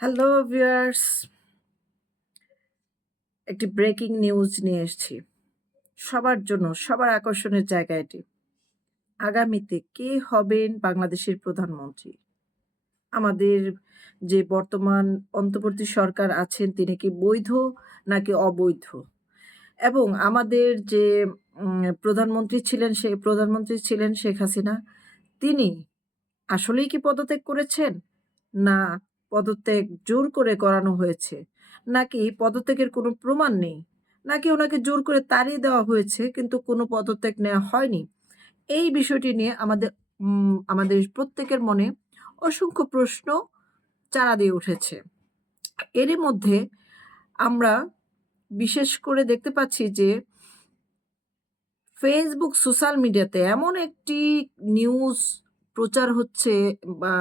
Hello viewers, একটি breaking news নিয়ে এসেছি সবার জন্য, সবার আকর্ষণের জায়গা এটি। আগামীতে কে হবেন বাংলাদেশের প্রধানমন্ত্রী? আমাদের যে বর্তমান অন্তর্বর্তী সরকার আছেন তিনি কি বৈধ নাকি অবৈধ? এবং আমাদের যে প্রধানমন্ত্রী ছিলেন শেখ হাসিনা, তিনি আসলেই কি পদত্যাগ করেছেন? না পদত্যাগ জোর করে করানো হয়েছে? নাকি পদত্যাগের কোনো প্রমাণ নেই? নাকি উনাকে জোর করে তাড়িয়ে দেওয়া হয়েছে কিন্তু কোনো পদত্যাগ নেওয়া হয়নি? এই বিষয়টি নিয়ে আমাদের প্রত্যেকের মনে অসংখ্য প্রশ্ন চাড়া দিয়ে উঠেছে। এরই মধ্যে আমরা বিশেষ করে দেখতে পাচ্ছি যে ফেসবুক সোশ্যাল মিডিয়াতে এমন একটি নিউজ প্রচার হচ্ছে বা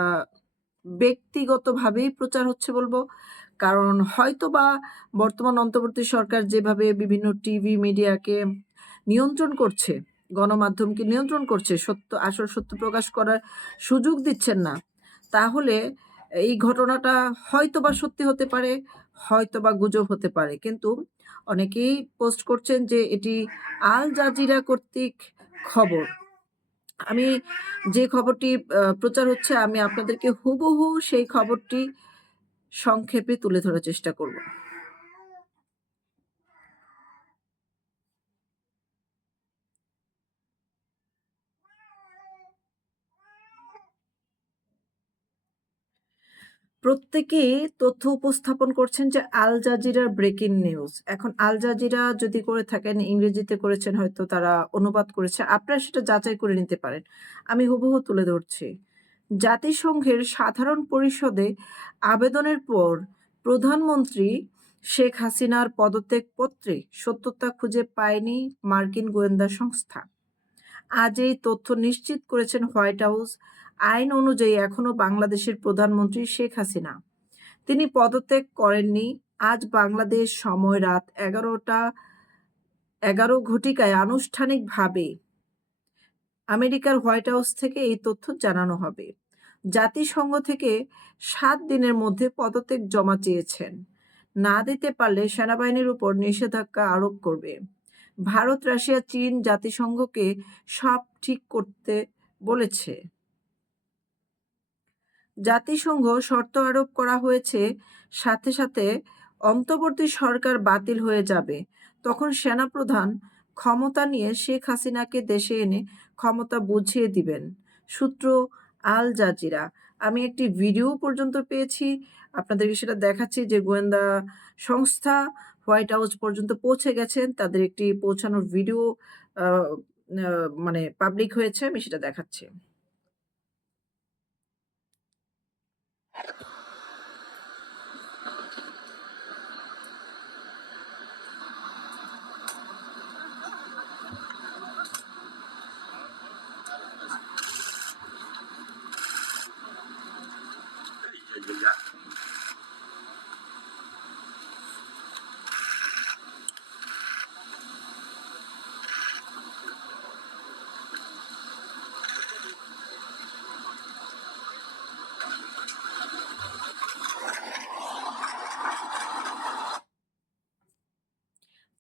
ব্যক্তিগতভাবেই প্রচার হচ্ছে বলবো। কারণ হয়তোবা বর্তমান অন্তর্বর্তী সরকার যেভাবে বিভিন্ন টিভি মিডিয়াকে নিয়ন্ত্রণ করছে, গণমাধ্যমকে নিয়ন্ত্রণ করছে, আসল সত্য প্রকাশ করার সুযোগ দিচ্ছেন না। তাহলে এই ঘটনাটা হয়তোবা সত্যি হতে পারে, হয়তোবা গুজব হতে পারে। কিন্তু অনেকেই পোস্ট করছেন যে এটি আল জাজিরা কর্তৃক খবর। আমি যে খবরটি প্রচার হচ্ছে আমি আপনাদেরকে হুবহু সেই খবরটি সংক্ষেপে তুলে ধরার চেষ্টা করব। প্রত্যেকেই তথ্য উপস্থাপন করছেন যে আল জাজিরার ব্রেকিং নিউজ। এখন আল জাজিরা যদি করে থাকেন, ইংরেজিতে করেছেন হয়তো তারা অনুবাদ করেছে। আপনারা সেটা যাচাই করে নিতে পারেন। আমি হুবহু তুলে ধরছি। জাতিসংঘের সাধারণ পরিষদে আবেদনের পর প্রধানমন্ত্রী শেখ হাসিনার পদত্যাগপত্রে সত্যতা খুঁজে পায়নি মার্কিন গোয়েন্দা সংস্থা। আজ এই তথ্য নিশ্চিত করেছেন হোয়াইট হাউস। আইন অনুযায়ী এখনো বাংলাদেশের প্রধানমন্ত্রী শেখ হাসিনা। তিনি পদত্যাগ করেননি। আজ বাংলাদেশ সময় রাত 11 ঘটিকায় আনুষ্ঠানিকভাবে আমেরিকার হোয়াইট হাউস থেকে এই তথ্য জানানো হবে। জাতিসংঘ থেকে 7 দিনের মধ্যে পদত্যাগ জমা চেয়েছেন। না দিতে পারলে সেনাবাহিনীর উপর নিষেধাজ্ঞা আরোপ করবে। ভারত, রাশিয়া, চীন জাতিসংঘকে সব ঠিক করতে বলেছে। জাতিসংঘ শর্ত আরোপ করা হয়েছে, সাথে সাথে অন্তর্বর্তী সরকার বাতিল হয়ে যাবে। তখন সেনাপ্রধান ক্ষমতা নিয়ে শেখ হাসিনাকে দেশে এনে ক্ষমতা বুঝিয়ে দিবেন। সূত্র আল জাজিরা। আমি একটি ভিডিও পর্যন্ত পেয়েছি, আপনাদেরকে সেটা দেখাচ্ছি যে গোয়েন্দা সংস্থা হোয়াইট হাউস পর্যন্ত পৌঁছে গেছেন, তাদের একটি পৌঁছানোর ভিডিও মানে পাবলিক হয়েছে, আমি সেটা দেখাচ্ছি।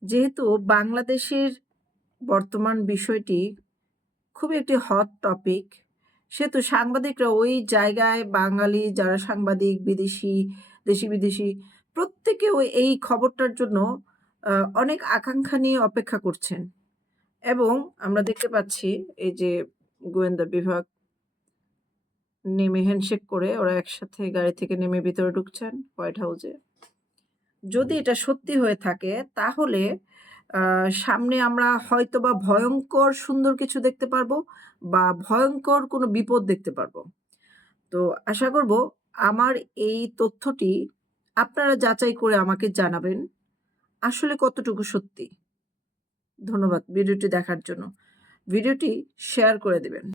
যেহেতু বাংলাদেশের বর্তমান বিষয়টি খুবই একটি হট টপিক, সেহেতু সাংবাদিকরা ওই জায়গায় বাঙালি যারা সাংবাদিক, বিদেশি, দেশি-বিদেশি প্রত্যেকে এই খবরটার জন্য অনেক আকাঙ্ক্ষা নিয়ে অপেক্ষা করছেন। এবং আমরা দেখতে পাচ্ছি এই যে গোয়েন্দা বিভাগ নেমে হ্যান্ডশেক করে ওরা একসাথে গাড়ি থেকে নেমে ভিতরে ঢুকছেন হোয়াইট হাউসে। যদি এটা সত্যি হয়ে থাকে তাহলে সামনে আমরা হয়তোবা ভয়ংকর সুন্দর কিছু দেখতে পারবো বা ভয়ংকর কোনো বিপদ দেখতে পারবো। তো আশা করব আমার এই তথ্যটি আপনারা যাচাই করে আমাকে জানাবেন আসলে কতটুকু সত্যি। ধন্যবাদ ভিডিওটি দেখার জন্য। ভিডিওটি শেয়ার করে দিবেন।